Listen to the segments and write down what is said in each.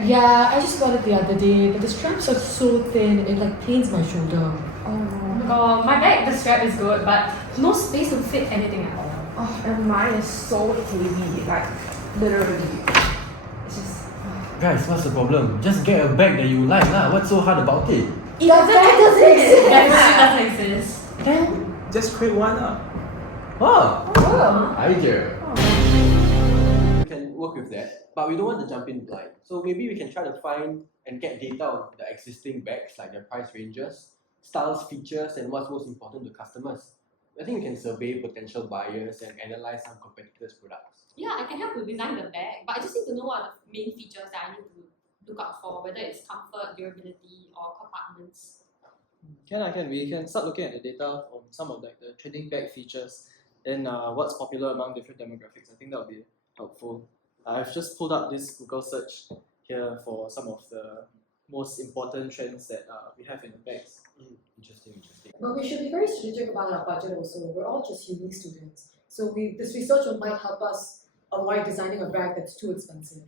bag? Yeah, I just got it the other day, but the straps are so thin, it like pains my shoulder. Oh, my bag, the strap is good, but no space to fit anything at all. Oh, and mine is so heavy, like literally. It's just. Guys, what's the problem? Just get a bag that you like lah. What's so hard about it? The bag doesn't exist! That doesn't exist. Then Just create one up. idea. We can work with that, but we don't want to jump in blind. So maybe we can try to find and get data on the existing bags, like their price ranges, styles, features, and what's most important to customers. I think we can survey potential buyers and analyze some competitors' products. Yeah, I can help to design the bag, but I just need to know what are the main features that I need to look out for, whether it's comfort, durability, or compartments. Can. We can start looking at the data from some of like the trending bag features and what's popular among different demographics. I think that would be helpful. I've just pulled up this Google search here for some of the most important trends that we have in the bags. Interesting. But we should be very strategic about our budget also. We're all just uni students. So this research might help us avoid designing a bag that's too expensive.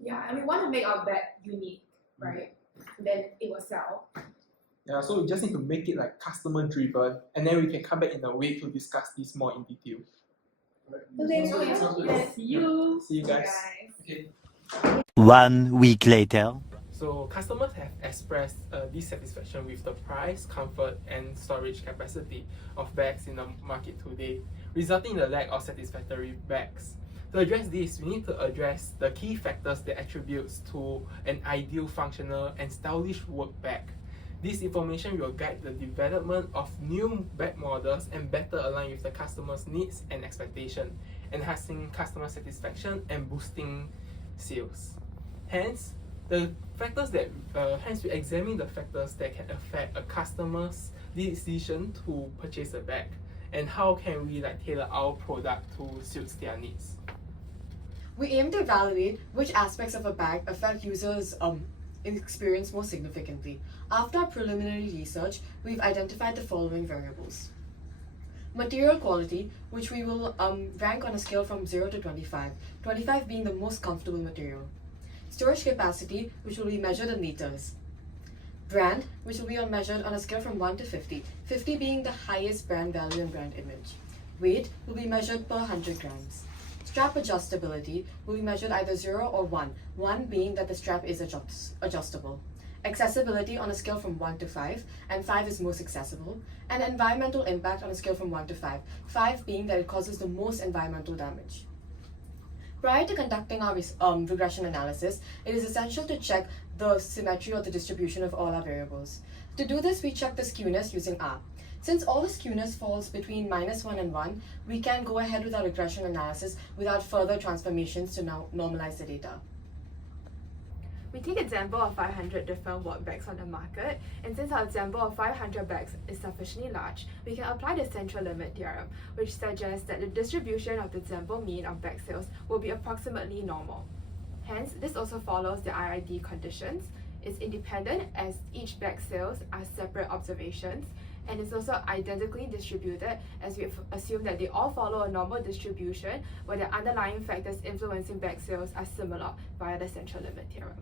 Yeah, and we want to make our bag unique, right? Then it will sell. Yeah, so we just need to make it like customer driven, and then we can come back in a week to discuss this more in detail. Okay. Sounds good. Yes, you. See you guys. Okay. 1 week later. So customers have expressed dissatisfaction with the price, comfort, and storage capacity of bags in the market today, resulting in the lack of satisfactory bags. To address this, we need to address the key factors that attributes to an ideal, functional, and stylish work bag. This information will guide the development of new bag models and better align with the customer's needs and expectation, enhancing customer satisfaction and boosting sales. Hence, we examine the factors that can affect a customer's decision to purchase a bag, and how can we tailor our product to suit their needs. We aim to evaluate which aspects of a bag affect users' experience most significantly. After our preliminary research, we've identified the following variables. Material quality, which we will rank on a scale from 0 to 25, 25 being the most comfortable material. Storage capacity, which will be measured in liters. Brand, which will be measured on a scale from 1 to 50, 50 being the highest brand value and brand image. Weight will be measured per 100 grams. Strap adjustability will be measured either 0 or 1, 1 being that the strap is adjustable. Accessibility on a scale from 1 to 5, and 5 is most accessible. And environmental impact on a scale from 1 to 5, 5 being that it causes the most environmental damage. Prior to conducting our regression analysis, it is essential to check the symmetry or the distribution of all our variables. To do this, we check the skewness using R. Since all the skewness falls between -1 and 1, we can go ahead with our regression analysis without further transformations to now normalize the data. We take example of 500 different work bags on the market, and since our example of 500 bags is sufficiently large, we can apply the central limit theorem, which suggests that the distribution of the example mean of bag sales will be approximately normal. Hence, this also follows the IID conditions. It's independent as each bag sales are separate observations, and it's also identically distributed as we assume that they all follow a normal distribution where the underlying factors influencing bag sales are similar via the central limit theorem.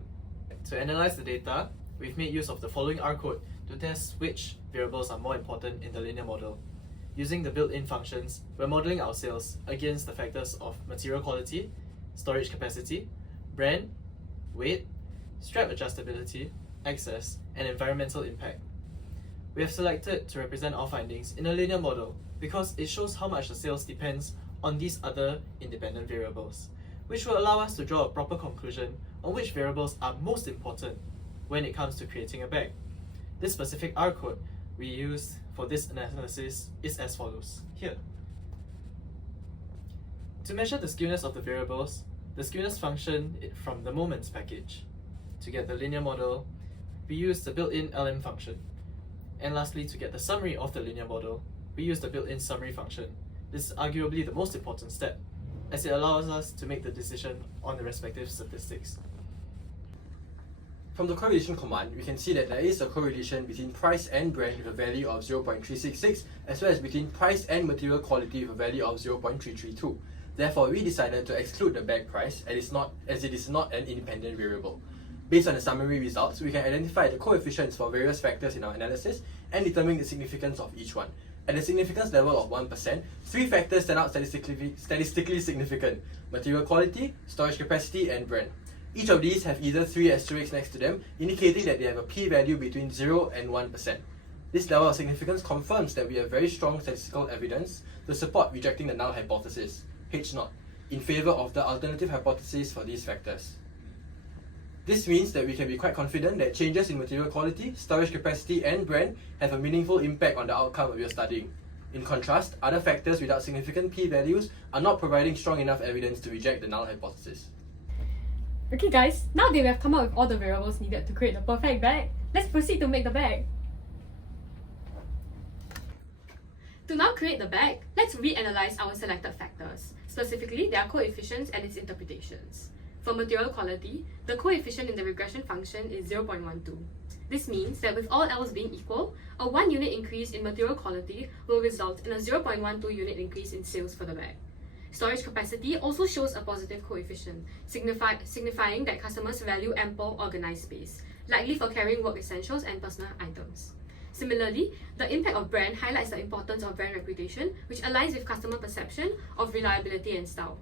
To analyze the data, we've made use of the following R code to test which variables are more important in the linear model. Using the built-in functions, we're modeling our sales against the factors of material quality, storage capacity, brand, weight, strap adjustability, access, and environmental impact. We have selected to represent our findings in a linear model because it shows how much the sales depends on these other independent variables, which will allow us to draw a proper conclusion on which variables are most important when it comes to creating a bag. This specific R code we use for this analysis is as follows here. To measure the skewness of the variables, the skewness function from the moments package. To get the linear model, we use the built-in LM function. And lastly, to get the summary of the linear model, we use the built-in summary function. This is arguably the most important step, as it allows us to make the decision on the respective statistics. From the correlation command, we can see that there is a correlation between price and brand with a value of 0.366, as well as between price and material quality with a value of 0.332. Therefore, we decided to exclude the bag price as it is not an independent variable. Based on the summary results, we can identify the coefficients for various factors in our analysis and determine the significance of each one. At the significance level of 1%, 3 factors stand out statistically significant: material quality, storage capacity, and brand. Each of these have either 3 asterisks next to them, indicating that they have a p-value between 0 and 1%. This level of significance confirms that we have very strong statistical evidence to support rejecting the null hypothesis, H0, in favor of the alternative hypothesis for these factors. This means that we can be quite confident that changes in material quality, storage capacity, and brand have a meaningful impact on the outcome we are studying. In contrast, other factors without significant p-values are not providing strong enough evidence to reject the null hypothesis. Okay guys, now that we have come up with all the variables needed to create the perfect bag, let's proceed to make the bag. To now create the bag, let's reanalyze our selected factors, specifically their coefficients and its interpretations. For material quality, the coefficient in the regression function is 0.12. This means that with all else being equal, a 1 unit increase in material quality will result in a 0.12 unit increase in sales for the bag. Storage capacity also shows a positive coefficient, signifying that customers value ample organized space, likely for carrying work essentials and personal items. Similarly, the impact of brand highlights the importance of brand reputation, which aligns with customer perception of reliability and style.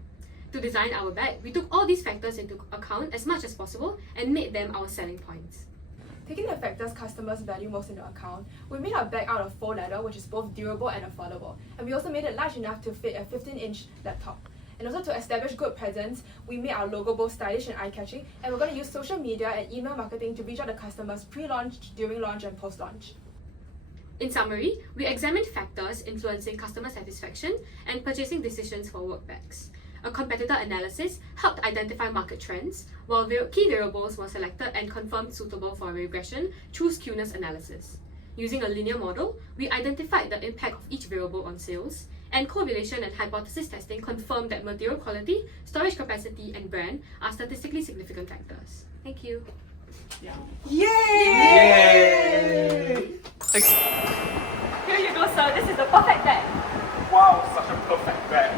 To design our bag, we took all these factors into account as much as possible and made them our selling points. Taking the factors customers value most into account, we made our bag out of faux leather, which is both durable and affordable. And we also made it large enough to fit a 15-inch laptop. And also to establish good presence, we made our logo both stylish and eye-catching, and we're going to use social media and email marketing to reach out to customers pre-launch, during launch, and post-launch. In summary, we examined factors influencing customer satisfaction and purchasing decisions for work bags. A competitor analysis helped identify market trends, while key variables were selected and confirmed suitable for regression through skewness analysis. Using a linear model, we identified the impact of each variable on sales, and correlation and hypothesis testing confirmed that material quality, storage capacity, and brand are statistically significant factors. Thank you. Yay! Here you go, sir. This is the perfect bag. Wow, such a perfect bag.